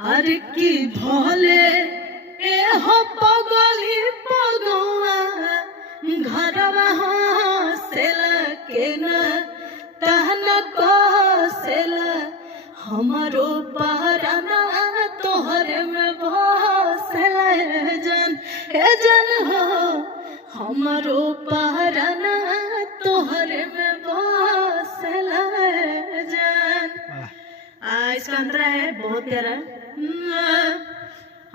अरे की भोले ए हो पगली पगुआ घरवा हंसेला के न तहन कोसेला हमारो पहराना तोहरे में बसेला ए जन हो हमारो पहराना तोहरे में बसेला जन। इसका अंतरा है बहुत प्यारा।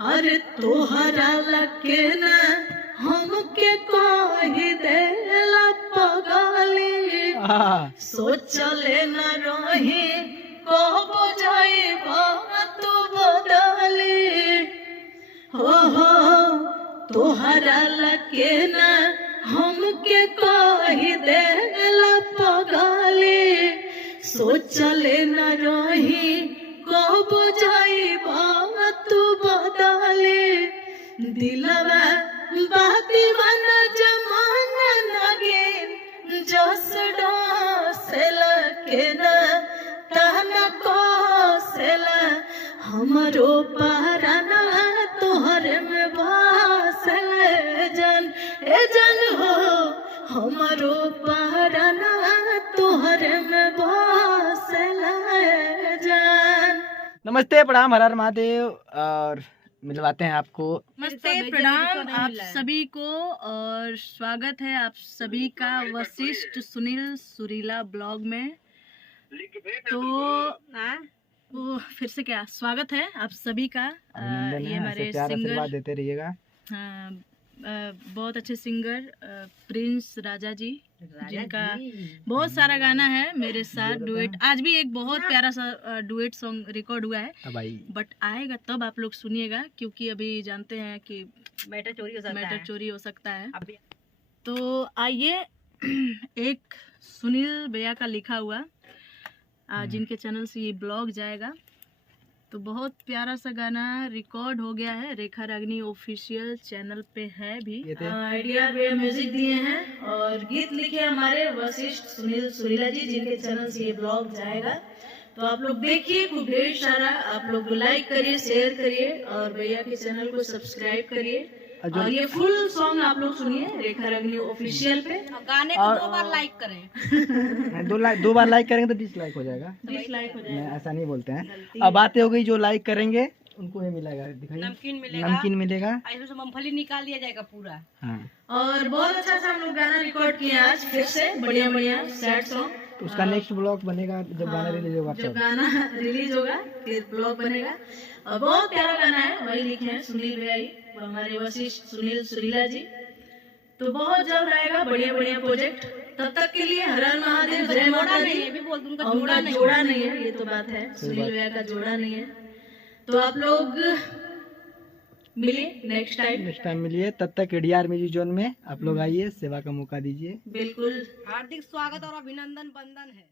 अरे तोहरा लगे न हमके कही देला पगली सोचले न रही कब जाइब तू बदली हो तोहरा लगे न हमके कही देला पगली सोचले न रही कब जाइब तू बदली दिलवा दीवाना जमाना नगे जस डसेला के न तहना कोसेला हमरो पहराना तोहरे में बसेला ए जन हो हमरो पहराना तोहरे में बसेला जन। नमस्ते, प्रणाम, हर हर महादेव और मिलवाते हैं आपको। नमस्ते, प्रणाम आप सभी को और स्वागत है आप सभी का वशिष्ठ सुनील सुरीला ब्लॉग में। तो वो फिर से क्या स्वागत है आप सभी का। ये हमारे सिंगर देते रहिएगा। बहुत अच्छे सिंगर प्रिंस राजा जी जिनका बहुत सारा गाना है मेरे साथ डुएट। आज भी एक बहुत प्यारा सा डुएट सॉन्ग रिकॉर्ड हुआ है बट आएगा तब आप लोग सुनिएगा क्योंकि अभी जानते हैं कि मैटर चोरी हो सकता है। तो आइए एक सुनील भैया का लिखा हुआ जिनके चैनल से ये ब्लॉग जाएगा तो बहुत प्यारा सा गाना रिकॉर्ड हो गया है। रेखा रागनी ऑफिशियल चैनल पे है भी। आइडिया पे म्यूजिक दिए हैं और गीत लिखे हमारे वशिष्ठ सुनील सुरीला जी जिनके चैनल से ये ब्लॉग जाएगा। तो आप लोग देखिए खूब ढेर सारा आप लोग लाइक करिए शेयर करिए और भैया के चैनल को सब्सक्राइब करिए और ये फुल सॉन्ग आप लोग सुनिए रेखा रागनी ऑफिशियल पे। गाने को 2 बार लाइक करें। 2 बार लाइक करेंगे तो डिसलाइक हो जाएगा। डिसलाइक हो जाएगा, ऐसा नहीं बोलते हैं। अब बातें हो गई जो लाइक करेंगे उनको ये मिलेगा, नमकीन मिलेगा। ऐसे मूंगफली निकाल दिया जाएगा पूरा। हाँ। और बहुत अच्छा सा हम लोग गाना रिकॉर्ड किए आज फिर से बढ़िया सैड सॉन्ग। तो उसका नेक्स्ट ब्लॉग बनेगा जब गाना रिलीज होगा। जब गाना रिलीज होगा फिर ब्लॉग बनेगा और बहुत प्यारा गाना है वही लिखे हैं सुनील भैया ही हमारे वशिष्ठ सुनील सुरीला जी। तो बहुत जल्द आएगा बढ़िया प्रोजेक्ट। तब तक के लिए हर हर महादेव जय माता दी। ये भी बोल दूं उनका जोड़ा नहीं है ये तो बात है सुनील भैया का जोड़ा नहीं है। तो आप लोग मिलिए नेक्स्ट टाइम मिलिए। तब तक एडीआर म्यूजिक जोन में आप लोग आइए, सेवा का मौका दीजिए। बिल्कुल हार्दिक स्वागत और अभिनंदन बंदन है।